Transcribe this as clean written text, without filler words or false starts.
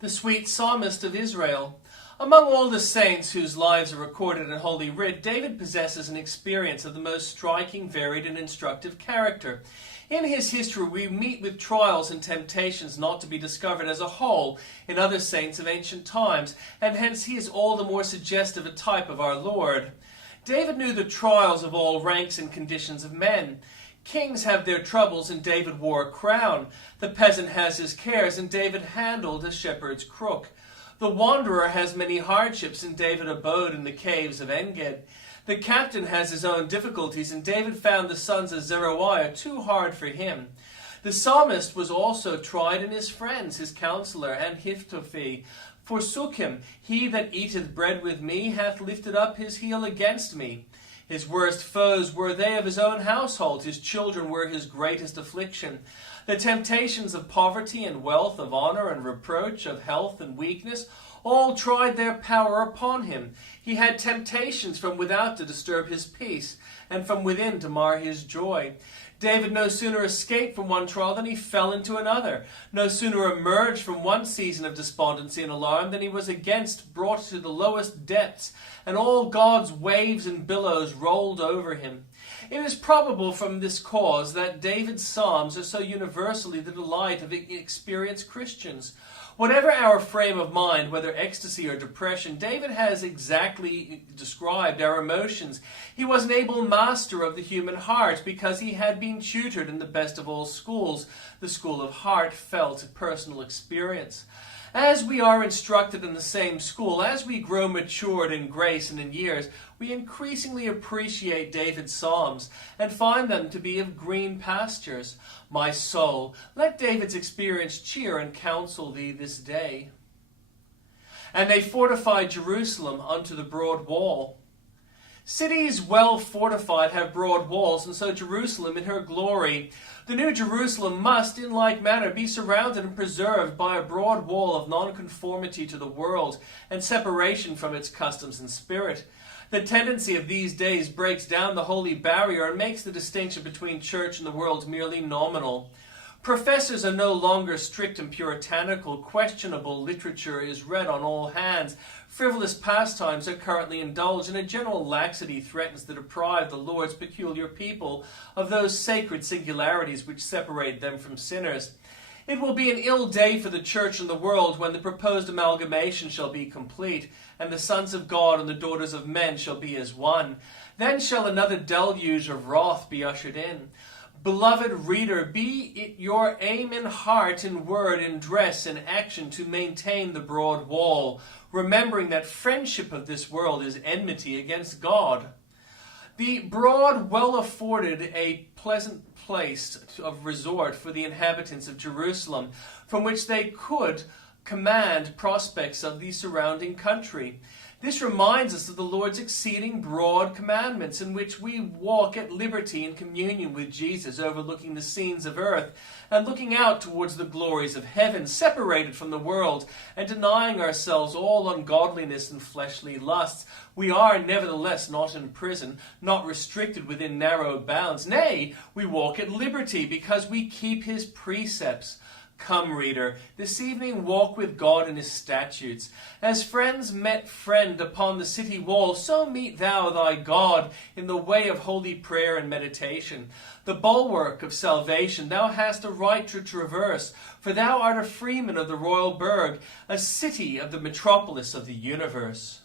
the sweet psalmist of Israel. Among all the saints whose lives are recorded in Holy Writ, David possesses an experience of the most striking, varied, and instructive character. In his history, we meet with trials and temptations not to be discovered as a whole in other saints of ancient times, and hence he is all the more suggestive a type of our Lord. David knew the trials of all ranks and conditions of men. Kings have their troubles, and David wore a crown. The peasant has his cares, and David handled a shepherd's crook. The wanderer has many hardships, and David abode in the caves of En-ged. The captain has his own difficulties, and David found the sons of Zeruiah too hard for him. The psalmist was also tried in his friends, his counselor, and Ahithophel forsook him. He that eateth bread with me hath lifted up his heel against me. His worst foes were they of his own household. His children were his greatest affliction. The temptations of poverty and wealth, of honor and reproach, of health and weakness, all tried their power upon him. He had temptations from without to disturb his peace, and from within to mar his joy. David no sooner escaped from one trial than he fell into another. No sooner emerged from one season of despondency and alarm than he was brought to the lowest depths, and all God's waves and billows rolled over him. It is probable from this cause that David's psalms are so universally the delight of experienced Christians. Whatever our frame of mind, whether ecstasy or depression, David has exactly described our emotions. He was an able master of the human heart because he had been tutored in the best of all schools, the school of heartfelt personal experience. As we are instructed in the same school, as we grow matured in grace and in years, we increasingly appreciate David's psalms and find them to be of green pastures. My soul, let David's experience cheer and counsel thee this day. And they fortified Jerusalem unto the broad wall. Cities well fortified have broad walls, and so Jerusalem in her glory. The new Jerusalem must, in like manner, be surrounded and preserved by a broad wall of nonconformity to the world and separation from its customs and spirit. The tendency of these days breaks down the holy barrier and makes the distinction between church and the world merely nominal. Professors are no longer strict and puritanical. Questionable literature is read on all hands. Frivolous pastimes are currently indulged, and a general laxity threatens to deprive the Lord's peculiar people of those sacred singularities which separate them from sinners. It will be an ill day for the church and the world when the proposed amalgamation shall be complete, and the sons of God and the daughters of men shall be as one. Then shall another deluge of wrath be ushered in. Beloved reader, be it your aim in heart, in word, in dress, in action to maintain the broad wall, remembering that friendship of this world is enmity against God. The broad well afforded a pleasant place of resort for the inhabitants of Jerusalem, from which they could command prospects of the surrounding country. This reminds us of the Lord's exceeding broad commandments, in which we walk at liberty in communion with Jesus, overlooking the scenes of earth and looking out towards the glories of heaven, separated from the world and denying ourselves all ungodliness and fleshly lusts. We are nevertheless not in prison, not restricted within narrow bounds. Nay, we walk at liberty because we keep his precepts. Come, reader, this evening walk with God in his statutes. As friends met friend upon the city wall, so meet thou thy God in the way of holy prayer and meditation. The bulwark of salvation thou hast a right to traverse, for thou art a freeman of the royal burg, a city of the metropolis of the universe.